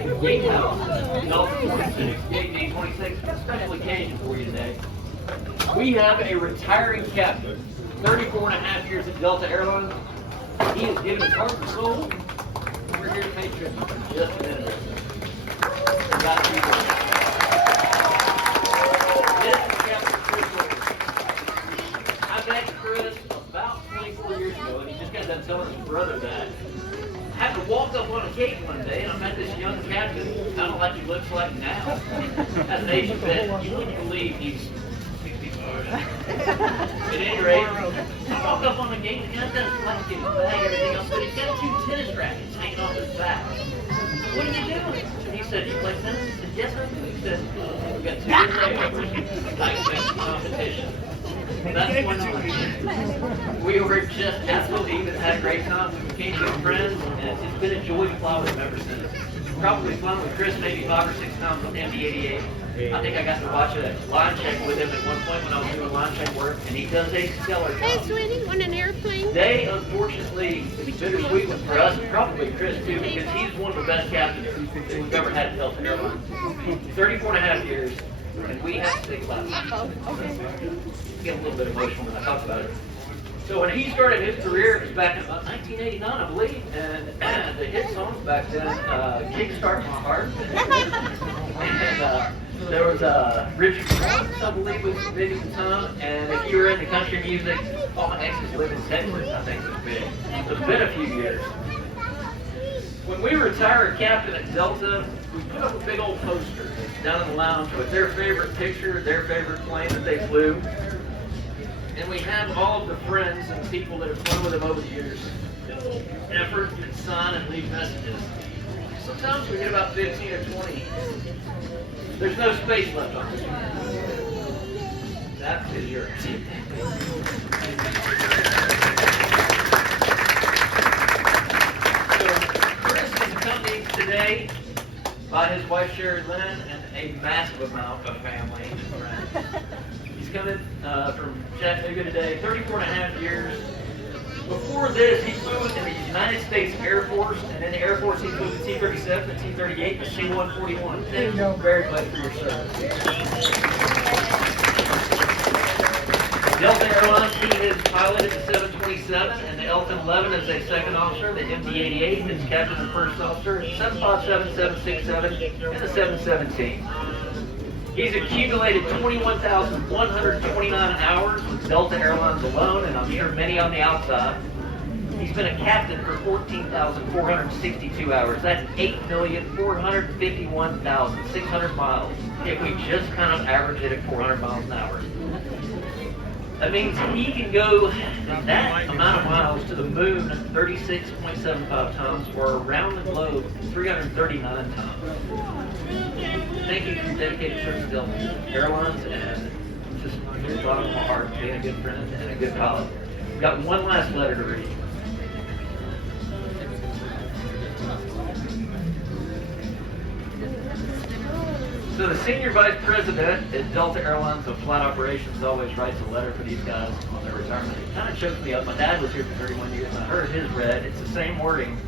Gatehouse, Delta 26, Gate 26, special occasion for you today. We have a retiring captain, 34 and a half years at Delta Airlines. He has given his heart and soul. We're here to pay tribute in just a minute. We got people. This is Captain Chris Ulrich. I met Chris about 24 years ago, and he just got done telling his brother that. I had to walk up on a gate one day, and I met this young captain, kind of like he looks like now. At an Asian vet, you wouldn't believe he's 65. At any rate, I walked up on the gate, and he's got his blanket, his bag, everything else, but he's got 2 tennis rackets hanging off his back. What are you doing? And he said, "You play tennis?" I said, "Yes, I do." He said, "We've got 2 good layovers. I expect competition." That's when we were just absolutely even had a great time. We became good friends, and it's been a joy to fly with him ever since. Probably flown with Chris maybe 5 or 6 times on MD-88. I think I got to watch a line check with him at one point when I was doing line check work, and he does a stellar job. Hey, sweetie, on an airplane? They, unfortunately, it's a bittersweet one for us, and probably Chris too, because he's one of the best captains that we've ever had at Delta Airlines. 34 and a half years, and we have to think about it. Get a little bit emotional when I talk about it. So when he started his career, it was back in about 1989, I believe, and the hit songs back then, "Kickstart My Heart," and there was Richard Ross, I believe, was big at the time, and if you were into country music, All My Exes Live in Texas, I think was big. It's been a few years. When we retire a captain at Delta, we put up a big old poster down in the lounge with their favorite picture, their favorite plane that they flew. And we have all of the friends and people that have flown with them over the years. Effort and sign and leave messages. Sometimes we get about 15 or 20. There's no space left on this one. That is yours. So Chris is accompanied today by his wife Sherry Lynn and a massive amount of family and friends. He's coming from Chattanooga today, 34 and a half years. Before this, he flew in the United States Air Force, and in the Air Force he flew the T-37, the T-38, the C-141. Thank you very much for your service. Delta Airlines, he has piloted the 727 and the L-1011 as a second officer, the MD-88 as captain and first officer, 757, 767, and the 717. He's accumulated 21,129 hours with Delta Airlines alone, and I'm sure many on the outside. He's been a captain for 14,462 hours. That's 8,451,600 miles, if we just kind of average it at 400 miles an hour. That means he can go that amount of miles to the moon 36.75 times, or around the globe 339 times. Thank you for your dedicated service to Delta Airlines, and just from the bottom of my heart, being a good friend and a good pilot. We've got one last letter to read. So the Senior Vice President at Delta Airlines of Flight Operations always writes a letter for these guys on their retirement. It kind of choked me up. My dad was here for 31 years, and I heard his read. It's the same wording,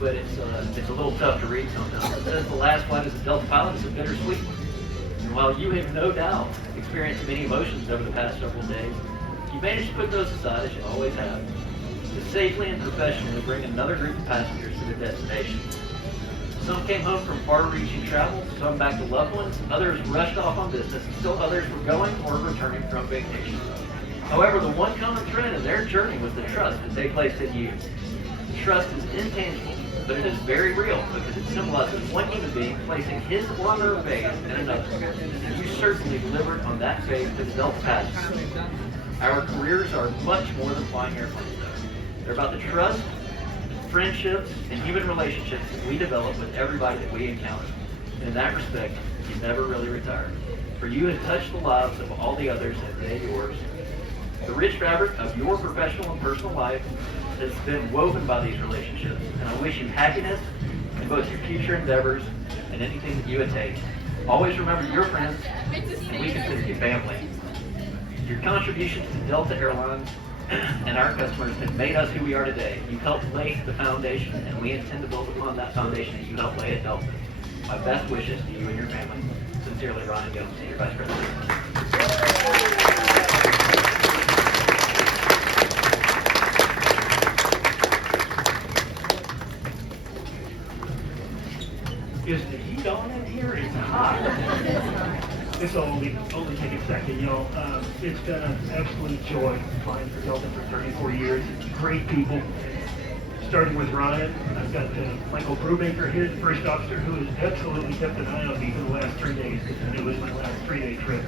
but it's a little tough to read sometimes. It says the last flight as a Delta pilot is a bittersweet one. And while you have no doubt experienced many emotions over the past several days, you managed to put those aside, as you always have, to safely and professionally bring another group of passengers to their destination. Some came home from far-reaching travel, some back to loved ones, others rushed off on business, and still others were going or returning from vacation. However, the one common thread in their journey was the trust that they placed in you. Trust is intangible, but it is very real because it symbolizes one human being placing his or her faith in another. And you certainly delivered on that faith to the Delta passengers. Our careers are much more than flying airplanes, though. They're about the trust, friendships, and human relationships that we develop with everybody that we encounter. And in that respect, you never really retired. For you have touched the lives of all the others and they yours. The rich fabric of your professional and personal life has been woven by these relationships, and I wish you happiness in both your future endeavors and anything that you attain. Always remember your friends, and we consider you family. Your contributions to Delta Airlines and our customers have made us who we are today. You've helped lay the foundation, and we intend to build upon that foundation that you helped lay at Delta. My best wishes to you and your family. Sincerely, Ron Young, Senior Vice President. Is the heat on in here? It's hot. This will only take a second, y'all. It's been an absolute joy flying for Delta for 34 years. Great people. Starting with Ryan, I've got Michael Brubaker here, the first officer, who has absolutely kept an eye on me for the last 3 days, because I knew it was my last 3-day trip.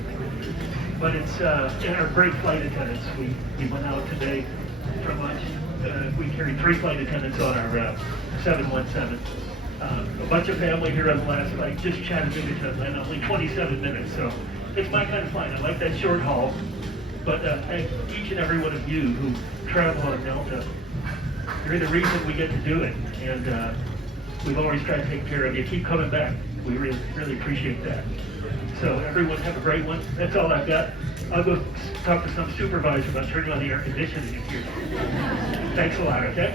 But it's, and our great flight attendants. We went out today for lunch. We carried 3 flight attendants on our 717. A bunch of family here on the last flight, just Chattanooga to Atlanta, only 27 minutes, so it's my kind of flight. I like that short haul, but thank each and every one of you who travel on Delta. You're the reason we get to do it, and we've always tried to take care of you. Keep coming back. We really, really appreciate that. So everyone have a great one. That's all I've got. I'll go talk to some supervisor about turning on the air conditioning here. Thanks a lot, okay?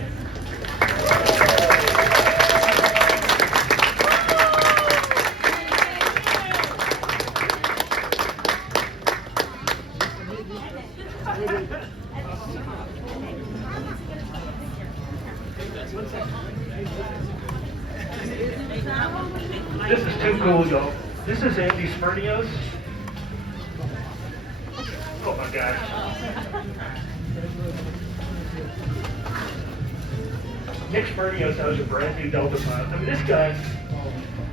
This is too cool, y'all. This is Andy Smirnios. Oh my gosh. Nick Smirnios has a brand new Delta pilot. I mean, this guy,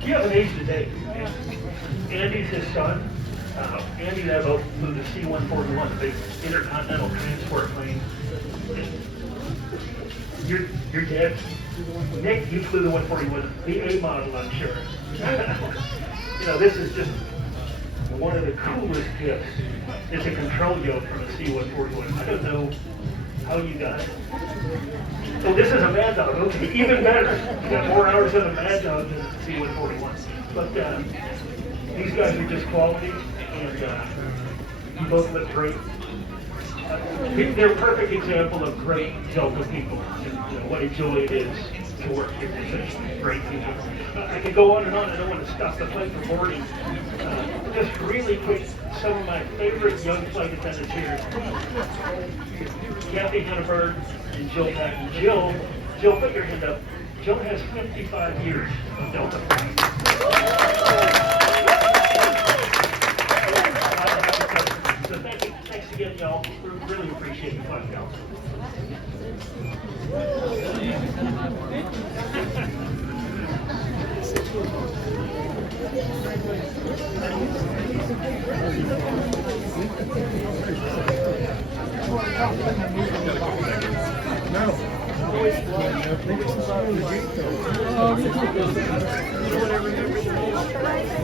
you have an age today. Andy's his son. Andy and I both flew the C-141, the big intercontinental transport plane. Your dad, Nick, you flew the 141, the A model, I'm sure. You know, this is just one of the coolest gifts. It's a control yoke from a C-141. I don't know how you got it. Oh, this is a Mad Dog. Okay, even better. You got more hours of a Mad Dog than a C-141. But these guys are just quality, and you both look great. They're a perfect example of great Delta people, and what a joy it is to work here with such great people. I could go on and on. I don't want to stop the flight from boarding. Just really quick, some of my favorite young flight attendants here. Kathy Henneberg and Jill Patton. Jill, put your hand up. Jill has 55 years of Delta flying. So thanks again, y'all. We really appreciate you flying Delta. No.